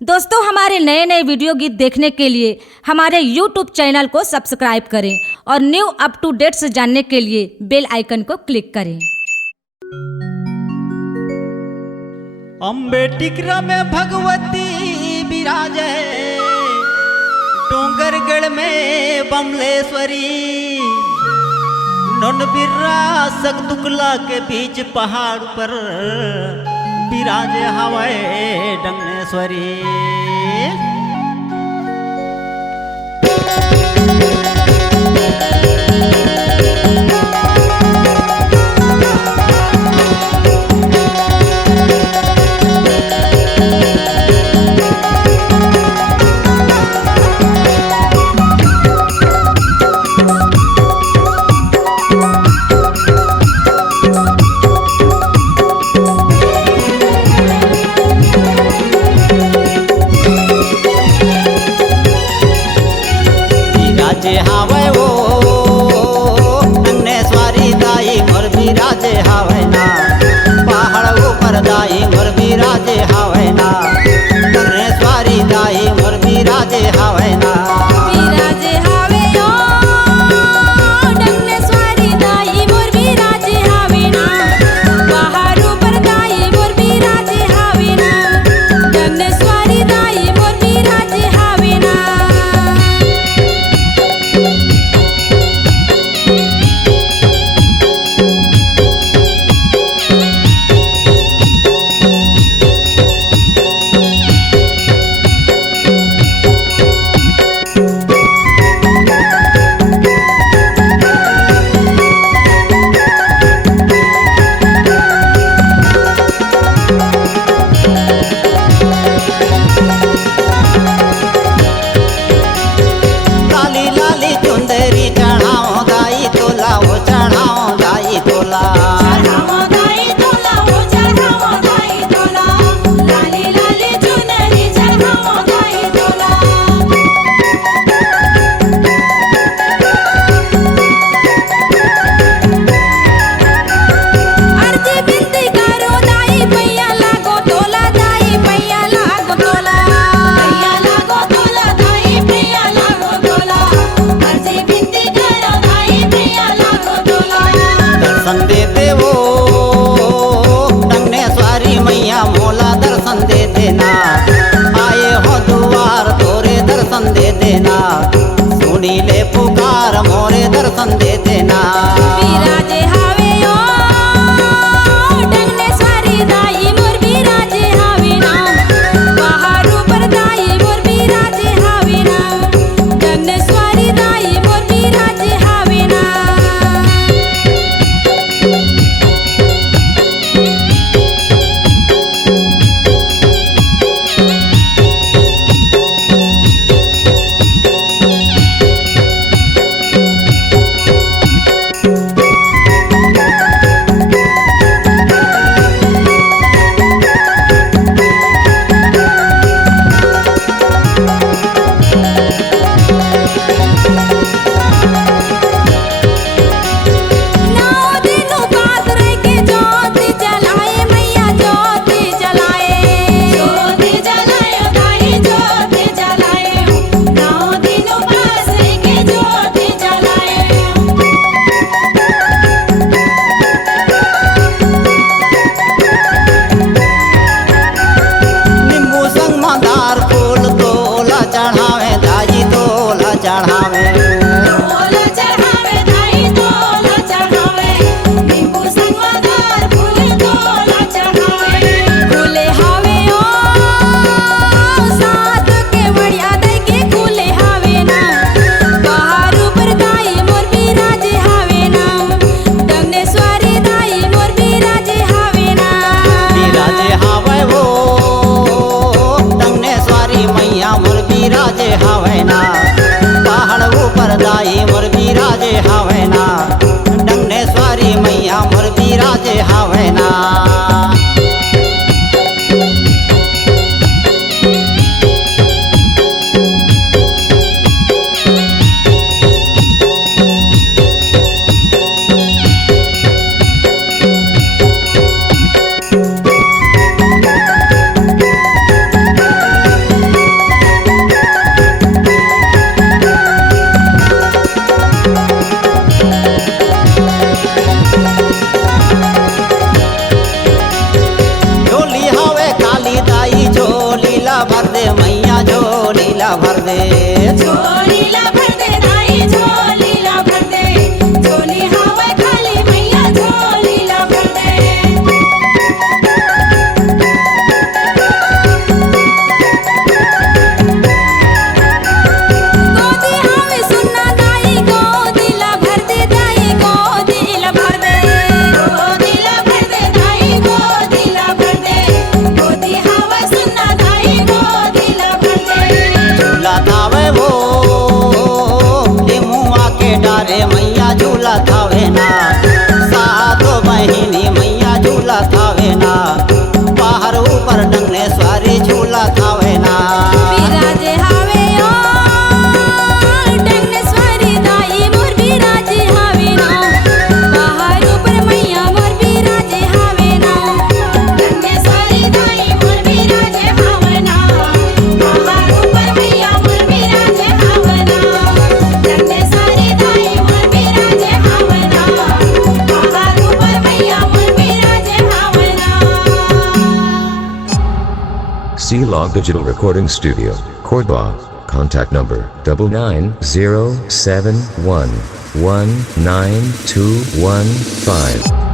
दोस्तों, हमारे नए नए वीडियो गीत देखने के लिए हमारे YouTube चैनल को सब्सक्राइब करें और न्यू अप टू डेट्स जानने के लिए बेल आइकन को क्लिक करें। अम्बे टिकरा में भगवती विराजे, डोंगरगढ़ में बमलेश्वरी, नन बिर्रा सकदुकला के बीच पहाड़ पर विराजे हवाए डंगनेश्वरी। हावे वो डंगनेश्वरी दाई मोर बिराजे हावे ना, पहाड़ ऊपर दाई मोर बिराजे हावे ना, डंगनेश्वरी दाई मोर बिराजे हावे ना। बिराजे हावे ओ डंगनेश्वरी दाई मोर बिराजे हावे ना, पहाड़ ऊपर दाई मोर बिराजे हावे ना, डंगनेश्वरी दाई मोर बिराजे हावे ना। दर्शन देते वो डंगनेश्वरी मैया मोला दर्शन दे देना, आए हो दुआर तोरे दर्शन दे देना, सुनी ले पुकार मोरे दर्शन दे देना। बिराजे हावे ओ डंगनेश्वरी दाई मोर बिराजे हावे ना, पहाड़ ऊपर दाई मोर बिराजे हावे ना, डंगनेश्वरी दाई मोर बिराजे हावे ना। बिराजे हावे ना, पहाड़ ऊपर दाई मोर बिराजे हावे ना, डंगनेश्वरी मैया मोर बिराजे हावे ना। भर दे झोलीला भर दे दाई झोलीला भर दे झोली हवा खाली मैया झोलीला भर दे गोदी हवे सुन्ना दाई गोदीला भर दे दाई गोदीला भर दे गोदीला भर दे दाई गोदीला भर दे गोदी हवा सुन्ना दाई गोदीला भर दे झूला थावे वो ये मुआ के डारे मैया झूला थावे ना सातो बहिनी मैया झूला थावे ना बाहर ऊपर डंगने स्वारी झूला थावे ना बिराजे हावे ओ डंगनेश्वरी दाई मोर बिराजे हावे ना बाहर ऊपर मैया मोर बिराजे हावे ना डंगनेश्वरी दाई मोर बिराजे हावे ना बाहर ऊपर मैया मोर बिराजे हावे ना डंगनेश्वरी दाई मोर बिराजे हावे ना बाहर ऊपर मैया मोर बिराजे हावे ना C-Log Digital Recording Studio, Cordoba. Contact number 99071192115.